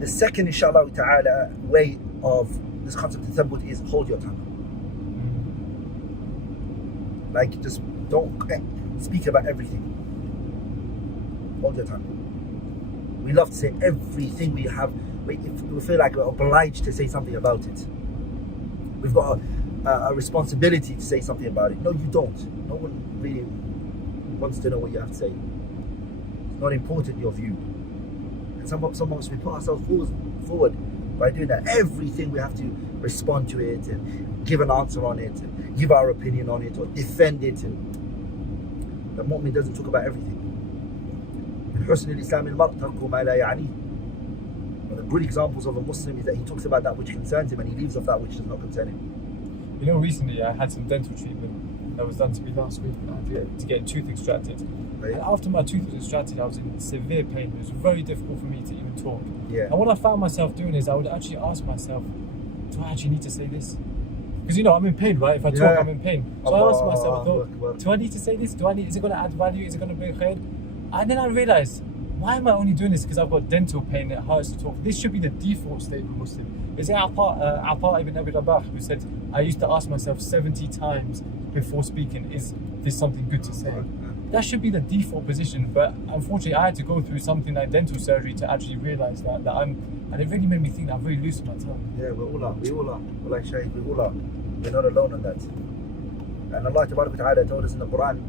The second, inshallah ta'ala, way of this concept of thabbut is hold your tongue. Like, just don't speak about everything. Hold your tongue. We love to say everything we have. We feel like we're obliged to say something about it. We've got a responsibility to say something about it. No, you don't. No one really wants to know what you have to say. It's not important, your view. And sometimes we put ourselves forward by doing that. Everything we have to respond to it and give an answer on it and give our opinion on it or defend it. And the mu'min doesn't talk about everything. One of the good examples of a Muslim is that he talks about that which concerns him and he leaves off that which does not concern him. You know, recently I had some dental treatment that was done to me last week to get a tooth extracted. Right. And after my tooth was extracted, I was in severe pain. It was very difficult for me to even talk. Yeah. And what I found myself doing is I would actually ask myself, do I actually need to say this? Because, you know, I'm in pain, right? If I talk, I'm in pain. So I asked myself, do I need to say this? Is it going to add value? Is it going to bring khair? And then I realized, why am I only doing this because I've got dental pain? It hurts to talk. This should be the default state of a Muslim. Is it Ata ibn Abi Rabah who said, I used to ask myself 70 times before speaking, is this something good to say? That should be the default position, but unfortunately I had to go through something like dental surgery to actually realise that and it really made me think that I'm very loose with my tongue. Yeah, we all are. We're like Shaykh, we all are. We're not alone on that. And Allah Ta'ala told us in the Qur'an,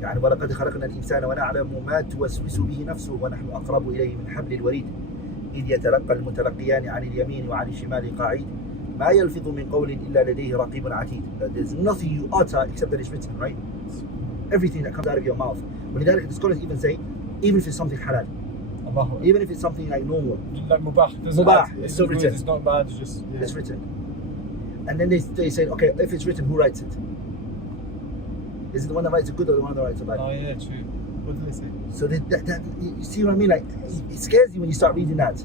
يعني ولقد خلقنا الإنسان ونعلم ما توسوس به نفسه ونحن أقرب إليه من حبل الوريد إذ يتلقى المتلقيان عن اليمين وعن الشمال قاعد ما يلفظ من قول إلا لديه رقيب عتيد. There's nothing you utter except that it's written, right? Everything that comes out of your mouth. ولذلك the scholars even say, even if it's something halal, even if it's something like normal, like mubah, it's still written. It's not bad, it's just it's written. And then they say, okay, if it's written, who writes it? Is it the one that writes a good or the one that writes a bad? Oh yeah, true. What did they say? So that you see what I mean? Like, it scares you when you start reading that.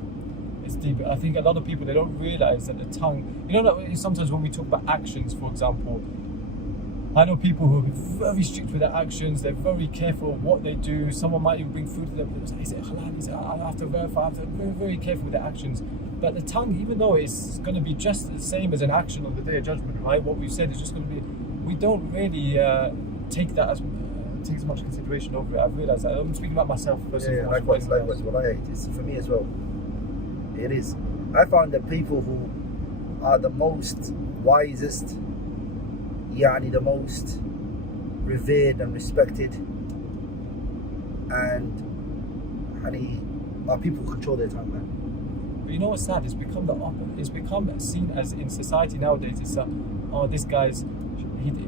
It's deep. I think a lot of people, they don't realise that the tongue, you know, that sometimes when we talk about actions, for example, I know people who are very strict with their actions, they're very careful of what they do. Someone might even bring food to them, but is it halal? Is it, I have to verify, I have to be very, very careful with their actions. But the tongue, even though it's going to be just the same as an action on the Day of Judgment, right? What we've said is just going to be, we don't really take that as much consideration over it. I've realised that. I'm speaking about myself first and foremost. Likewise. Well, it's for me as well. It is. I found that people who are the most wisest, the most revered and respected, and are people who control their tongue, man. But you know what's sad? It's become the opposite. It's become seen as in society nowadays. It's this guy's.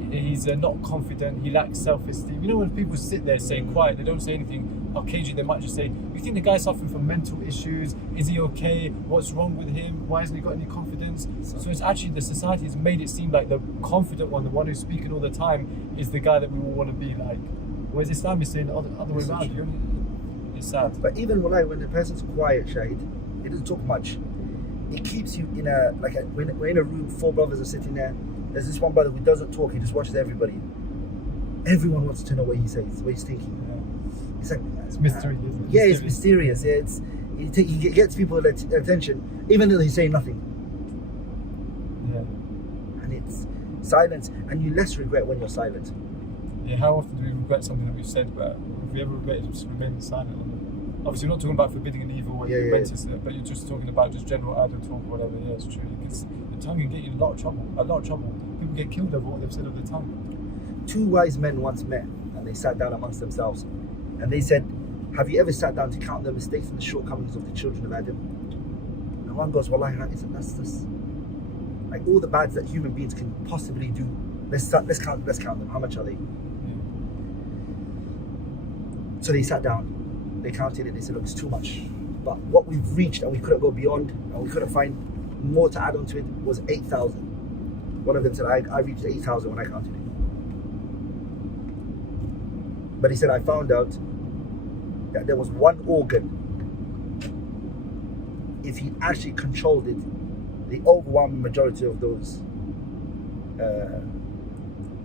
He's not confident, he lacks self-esteem. You know, when people sit there saying quiet, they don't say anything, occasionally they might just say, you think the guy's suffering from mental issues? Is he okay? What's wrong with him? Why hasn't he got any confidence? So it's actually, the society has made it seem like the confident one, the one who's speaking all the time, is the guy that we all want to be like. Whereas Islam is saying the other way around. It's sad. But even when the person's quiet, Shahid, he doesn't talk much. It keeps you in when we're in a room, 4 brothers are sitting there. There's this one brother who doesn't talk, he just watches everybody. Everyone wants to know what he says, what he's thinking. It's like, it's mystery, isn't it? Yeah, it's mysterious. Yeah, he gets people's attention, even though he's saying nothing. Yeah. And it's silence, and you less regret when you're silent. Yeah, how often do we regret something that we've said, but if we ever regret it, just remain silent on it? Obviously, we're not talking about forbidding an evil when you meant to, but you're just talking about just general idle talk or whatever. Yeah, it's true. Because the tongue can get you in a lot of trouble. People get killed over what they've said of the tongue. 2 wise men once met, and they sat down amongst themselves, and they said, have you ever sat down to count the mistakes and the shortcomings of the children of Adam? And one goes, Wallahi, that's like all the bads that human beings can possibly do. Let's count them. How much are they? Yeah. So they sat down. They counted it, they said, look, it's too much. But what we've reached, and we couldn't go beyond, and we couldn't find more to add on to it, was 8,000. One of them said, I reached 8,000 when I counted it. But he said, I found out that there was one organ, if he actually controlled it, the overwhelming majority of those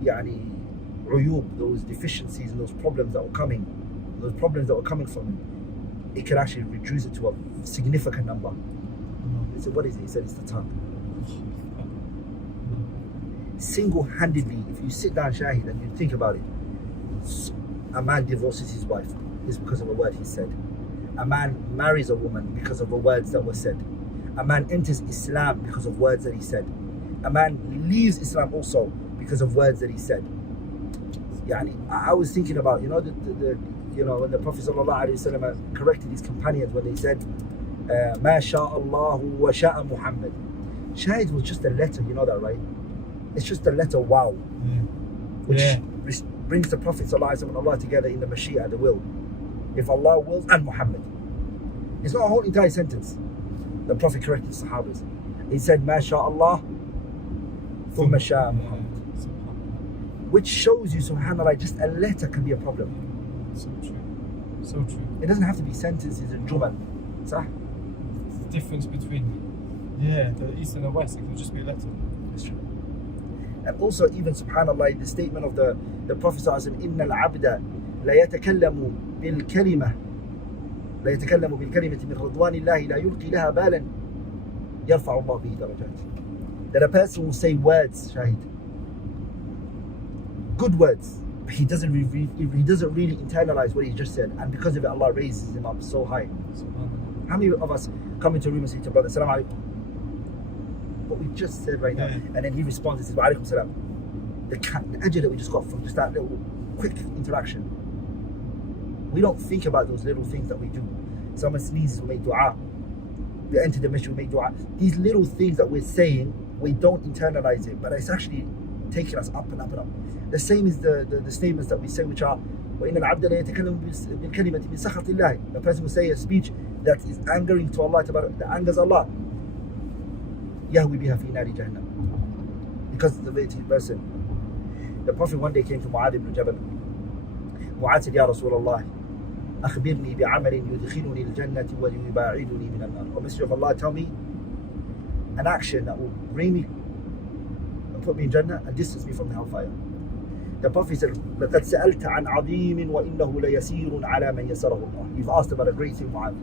uyub, those deficiencies and those problems that were coming from him, it can actually reduce it to a significant number. He said, what is it? He said, it's the tongue. Single-handedly, if you sit down, Shahid, and you think about it, a man divorces his wife is because of a word he said. A man marries a woman because of the words that were said. A man enters Islam because of words that he said. A man leaves Islam also because of words that he said. Yani, I was thinking about, when the Prophet ﷺ corrected his companions when they said, Ma sha'Allahu wa sha'a Muhammad. Shahid was just a letter, you know that, right? It's just the letter wow, which brings the Prophet ﷺ and Allah together in the Mashiach, the will. If Allah wills, and Muhammad. It's not a whole entire sentence. The Prophet corrected the Sahabas. He said, Ma sha'Allah, thumma sha'a Muhammad. Which shows you, subhanAllah, just a letter can be a problem. So true. So true. It doesn't have to be sentences and jumal. Sah? The difference between, the East and the West, it can just be a letter. That's true. And also, even subhanAllah, the statement of the Prophet ﷺ, إِنَّ الْعَبْدَ لَا يَتَكَلَّمُ بِالْكَلِمَةِ مِنْ رَضْوَانِ اللَّهِ لَا يُلْقِي لَهَا بَالًا يَرْفَعُ اللَّهُ بِهِ دَرَجَاتٍ. That a person will say words, Shahid, good words, but he doesn't really internalize what he just said, and because of it, Allah raises him up so high. How many of us come into a room and say to a brother, Assalamu alaikum, what we just said right now, and then he responds and says, Wa alaikum salam. The ajr that we just got from just that little quick interaction. We don't think about those little things that we do. Someone sneezes, we make dua. We enter the masjid, we make dua. These little things that we're saying, we don't internalize it, but it's actually taking us up and up and up. The same is the statements that we say, which are, وَإِنَّ الْعَبْدَ لَا يَتَكَلَّمُ بِالْكَلِمَةِ مِنْ سَخَطِ اللَّهِ. The person will say a speech that is angering to Allah, that angers Allah. يَهْوِي بِهَا فِي نَارِ جَهَنَّمَ. Because of the way the person. The Prophet one day came to Mu'adh ibn Jabal. Mu'adh said, Ya Rasulullah, أخبرني بعمل يدخلني الجنة ويباعدني من النار. O Messenger of Allah, tell me an action that will bring me and put me in Jannah and distance me from the hellfire. The Prophet said, لقد سألت عن عظيم وإنه ليسير على من يسره الله. You've asked about a great thing, Mu'adh,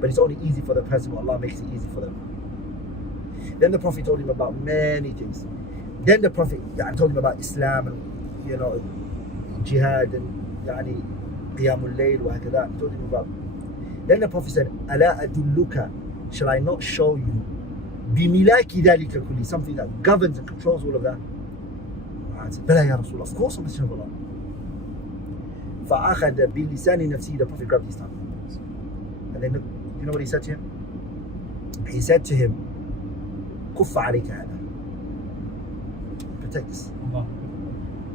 but it's only easy for the person who Allah makes it easy for them. Then the Prophet told him about many things. Then the Prophet told him about Islam and jihad and qiyamul layl wa hakada. Told him about. Then the Prophet said, "Ala adulluka, shall I not show you bimilaki dhalika kulli, something that governs and controls all of that?" I said, "Bala ya Rasulullah, of course, O Messenger of Allah." فأخذ بلسان نفسه. The Prophet grabbed his tongue, and then you know what he said to him? He said to him, كف عليك هذا. Protect this.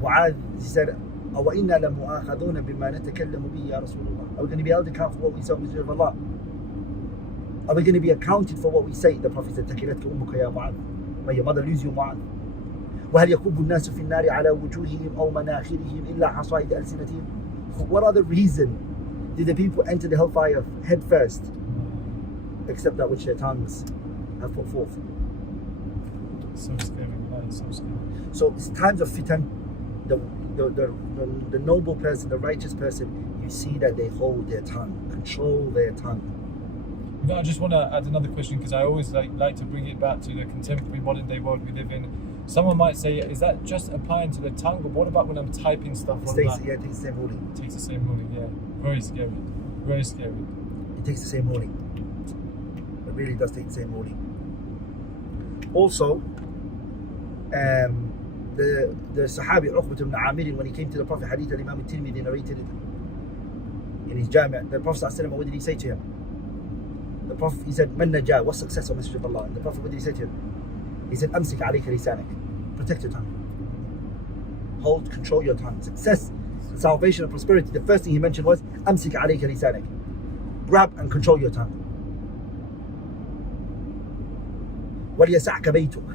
Mu'adh, he said, أَوَإِنَّا لَمُؤَاخَذُونَ بِمَا نَتَكَلَّمُ بِهِ يَا رَسُولُ اللَّهِ. Are we going to be held accountable for what we say, Messenger of Allah? Are we going to be accounted for what we say? The Prophet said, تَكِلَتْكَ أُمُّكَ يَا مُعَاذ. May your mother lose you, Mu'adh. وَهَلْ يَكُبُّ النَّاسُ فِي النَّارِ عَلَى وُجُوهِهِمْ أَوْ مَنَاخِرِهِمْ إِلَّا حَصَائِدَ أَلْسِنَتِهِمْ. What other reason did the people enter the hellfire head first, except that which their tongues have put forth? So scary, that is so scary. So it's times of fitan, the noble person, the righteous person, you see that they hold their tongue, control their tongue. I just want to add another question, because I always like to bring it back to the contemporary modern day world we live in. Someone might say, is that just applying to the tongue, but what about when I'm typing stuff online? It takes the same ruling. It takes the same ruling, yeah. Very scary. Very scary. It takes the same ruling. It really does take the same ruling. Also, the Sahabi Uqbat ibn Amir, when he came to the Prophet, Hadith al-Imam al-Tirmidhi narrated it in his Jami'. The Prophet ﷺ, what did he say to him? The Prophet, he said, Man najah, what success, O Messenger of Allah? And the Prophet, what did he say to him? He said, Amsik alayka lisanak. Protect your tongue. Hold, control your tongue. Success, salvation and prosperity. The first thing he mentioned was, Amsik alayka lisanak. Grab and control your tongue. وَلْيَسَعْكَ بَيْتُكَ.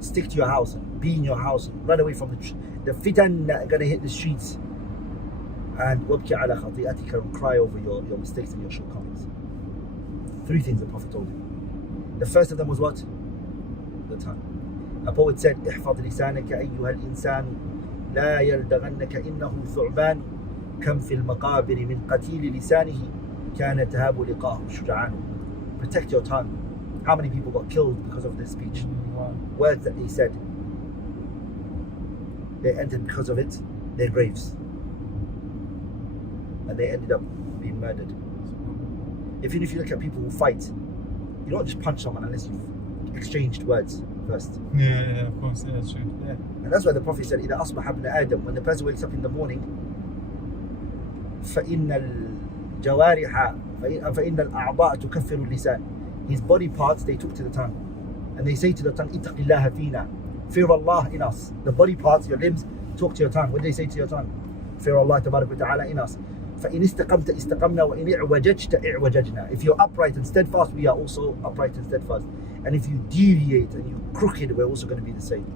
Stick to your house, be in your house, run away from the fitan that are going to hit the streets. And وَبْكِ عَلَى خَطِيئَتِكَ, and cry over your mistakes and your shortcomings. 3 things the Prophet told him. The first of them was what? The tongue. A poet said, احفظ لسانك أيها الإنسان لا يلدغنك إنه ثعبان كم في المقابر من قتيل لسانه كان تهاب لقاءه شجعان. Protect your tongue. How many people got killed because of this speech? Wow. Words that they said, they entered because of it their graves, and they ended up being murdered. Even if you look at people who fight, you don't just punch someone unless you've exchanged words first. Yeah, of course, yeah, that's true. Yeah. And that's why the Prophet said, إذا أصبح ابن آدم, when the person wakes up in the morning, فإن الجوارح فإن الأعضاء تكفر اللسان. His body parts, they talk to the tongue, and they say to the tongue, اتق الله فينا, fear Allah in us. The body parts, your limbs, talk to your tongue. What do they say to your tongue? Fear Allah تبارك وتعالى in us. فإن استقمت استقمنا وإن اعوججت اعوججنا. If you're upright and steadfast, we are also upright and steadfast. And if you deviate and you crooked, we're also going to be the same.